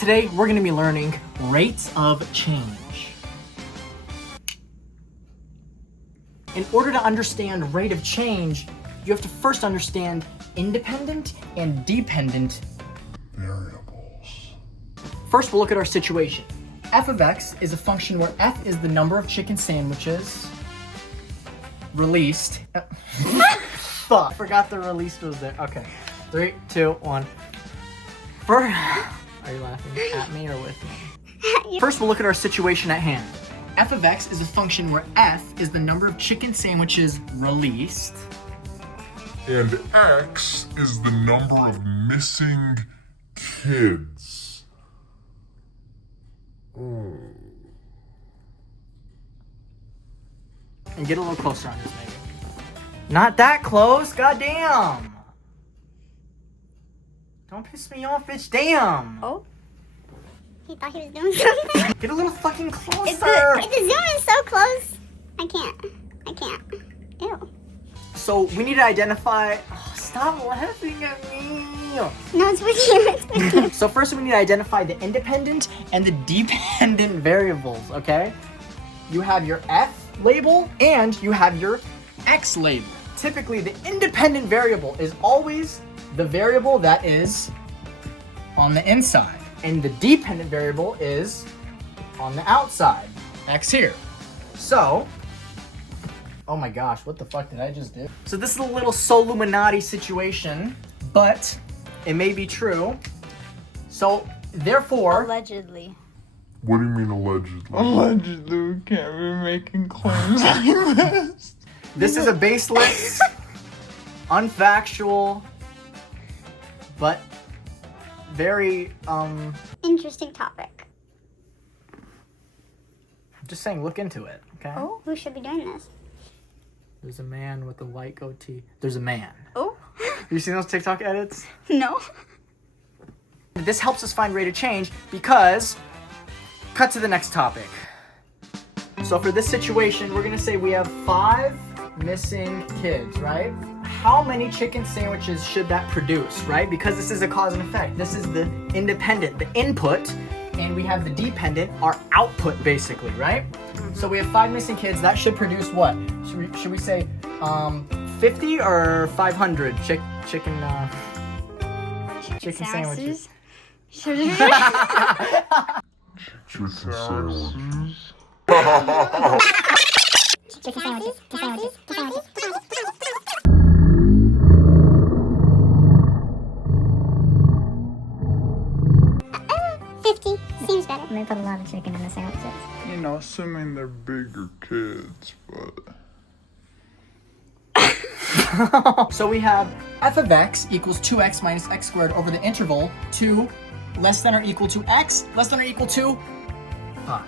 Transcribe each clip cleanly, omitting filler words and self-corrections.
Today, we're gonna be learning rates of change. In order to understand rate of change, you have to first understand independent and dependent variables. First, we'll look at our situation. F of x is a function where f is the number of chicken sandwiches released. Fuck, forgot the released was there. Okay, 3, 2, 1. First, are you laughing at me or with me? First, we'll look at our situation at hand. F of x is a function where f is the number of chicken sandwiches released. And x is the number of missing kids. And get a little closer on this, maybe. Not that close, goddamn! Don't piss me off, bitch, damn! Oh? He thought he was doing something? Get a little fucking closer! If the zoom is so close, I can't. Ew. So we need to identify. Oh, stop laughing at me. No, it's with you. It's with you. So first we need to identify the independent and the dependent variables, okay? You have your F label and you have your X label. Typically, the independent variable is always the variable that is on the inside, and the dependent variable is on the outside. X here. So, oh my gosh, what the fuck did I just do? So this is a little Soluminati situation, but it may be true. So, therefore... Allegedly. What do you mean allegedly? Allegedly, we can't be making claims like this. This is a baseless, unfactual, but very, Interesting topic. just saying, look into it, okay? Oh, who should be doing this? There's a man with a white goatee. There's a man. Oh? You seen those TikTok edits? No. This helps us find rate of change because, cut to the next topic. So for this situation, we're gonna say we have 5 missing kids, right? How many chicken sandwiches should that produce, right? Because this is a cause and effect. This is the independent, the input, and we have the dependent, our output basically, right? So we have 5 missing kids. That should produce what? Should we say 50 or 500 chicken sandwiches? Chicken sandwiches. Chicken sandwiches. 50 seems better. They put a lot of chicken in the sandwiches. You know, assuming they're bigger kids, but... So we have f of x equals 2x minus x squared over the interval 2 less than or equal to x less than or equal to 5.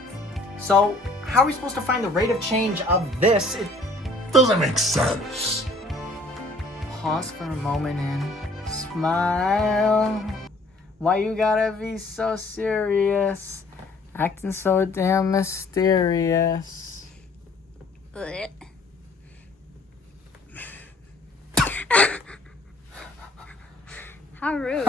So how are we supposed to find the rate of change of this? Doesn't make sense. Pause for a moment and smile. Why you gotta be so serious? Acting so damn mysterious. How rude.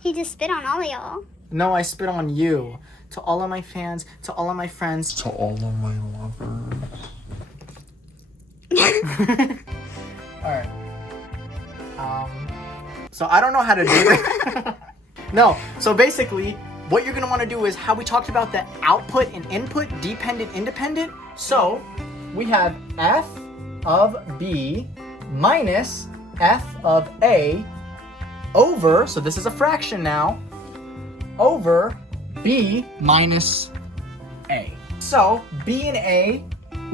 He just spit on all of y'all. No, I spit on you. To all of my fans, to all of my friends. To all of my lovers. Alright. So I don't know how to do this. No, so basically, what you're gonna wanna do is how we talked about the output and input, dependent, independent. So we have f of b minus f of a over, so this is a fraction now, over b minus a. So b and a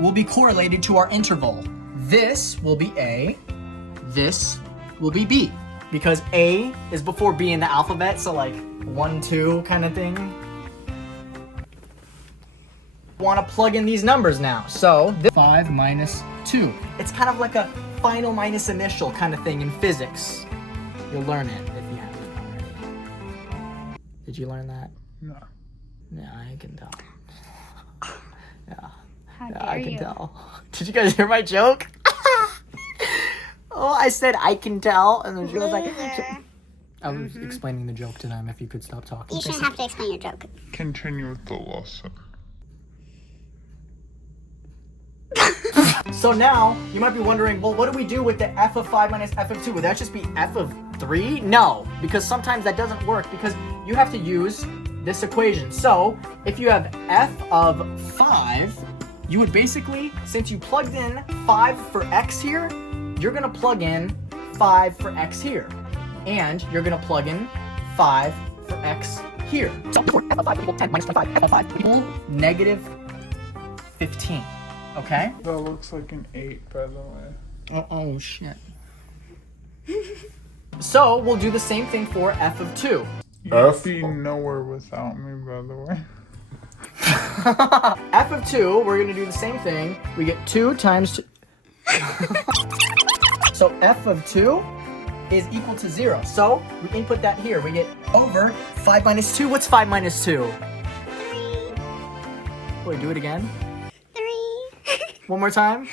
will be correlated to our interval. This will be a, this will be b. Because A is before B in the alphabet, so like 1, 2 kind of thing. Want to plug in these numbers now. So this 5 minus 2. It's kind of like a final minus initial kind of thing in physics. You'll learn it if you haven't already. Did you learn that? No. Yeah, I can tell. Yeah. How Yeah, dare I can you? tell. Did you guys hear my joke? Oh, I said I can tell, and then she was like, Loser. I was explaining the joke to them. If you could stop talking. You shouldn't have to explain your joke. Continue with the lesson. So now, you might be wondering, well, what do we do with the f of 5 minus f of 2? Would that just be f of 3? No, because sometimes that doesn't work because you have to use this equation. So, if you have f of 5, you would basically, since you plugged in 5 for x here, you're going to plug in 5 for x here. And you're going to plug in 5 for x here. So, f of 5 equals 10 minus 25. F of 5 equals negative 15. Okay? That looks like an 8, by the way. Oh shit. So, we'll do the same thing for f of 2. You'd be nowhere without me, by the way. F of 2, we're going to do the same thing. We get 2 times 2. So, f of 2 is equal to 0. So, we input that here. We get over 5 minus 2. What's 5 minus 2? 3. Wait, do it again. 3. One more time.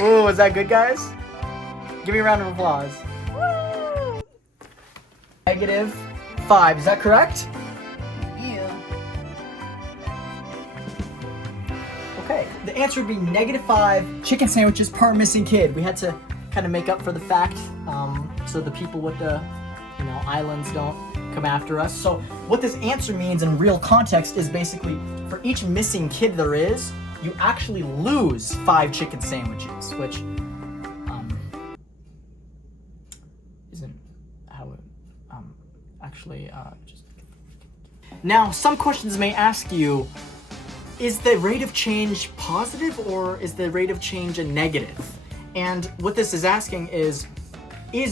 Ooh, was that good, guys? Give me a round of applause. Woo! Negative 5, is that correct? Yeah. Okay, the answer would be negative 5 chicken sandwiches per missing kid. We had to kind of make up for the fact so the people with the, islands don't come after us. So what this answer means in real context is basically for each missing kid there is, you actually lose 5 chicken sandwiches, which isn't how it actually just. Now, some questions may ask you, is the rate of change positive or is the rate of change a negative? And what this is asking is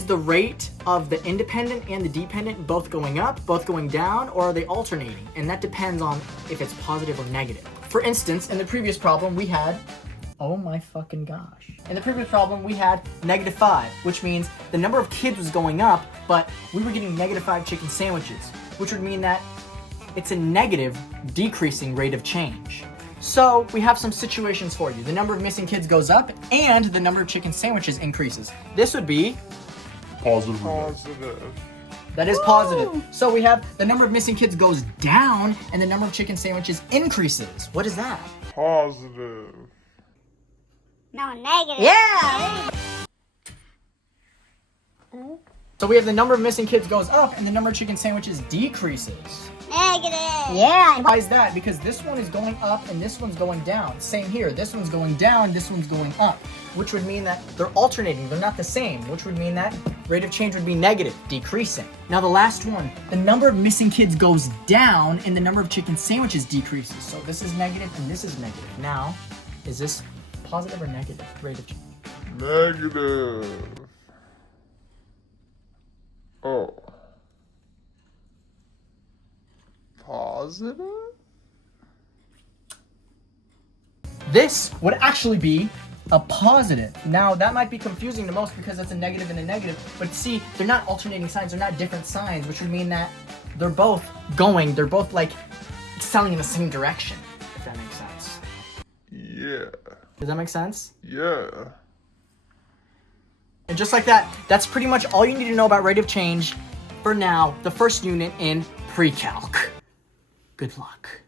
the rate of the independent and the dependent both going up, both going down, or are they alternating? And that depends on if it's positive or negative. For instance, in the previous problem we had, oh my fucking gosh. In the previous problem we had negative 5, which means the number of kids was going up, but we were getting negative 5 chicken sandwiches, which would mean that it's a negative decreasing rate of change. So we have some situations for you. The number of missing kids goes up and the number of chicken sandwiches increases. This would be Positive. Positive. that is positive. So we have the number of missing kids goes down and the number of chicken sandwiches increases. What is that? Positive. No, negative. Yeah! So we have the number of missing kids goes up and the number of chicken sandwiches decreases. Negative. Yeah. Why is that? Because this one is going up and this one's going down. Same here. This one's going down, this one's going up. Which would mean that they're alternating. They're not the same. Which would mean that rate of change would be negative, decreasing. Now the last one, the number of missing kids goes down and the number of chicken sandwiches decreases. So this is negative and this is negative. Now, is this positive or negative rate of change? Negative. Oh. Positive? This would actually be a positive. Now, that might be confusing to most because it's a negative and a negative, but see, they're not alternating signs, they're not different signs, which would mean that they're both like selling in the same direction, if that makes sense. Yeah. Does that make sense? Yeah. And just like that, that's pretty much all you need to know about rate of change for now, the first unit in Pre-Calc. Good luck.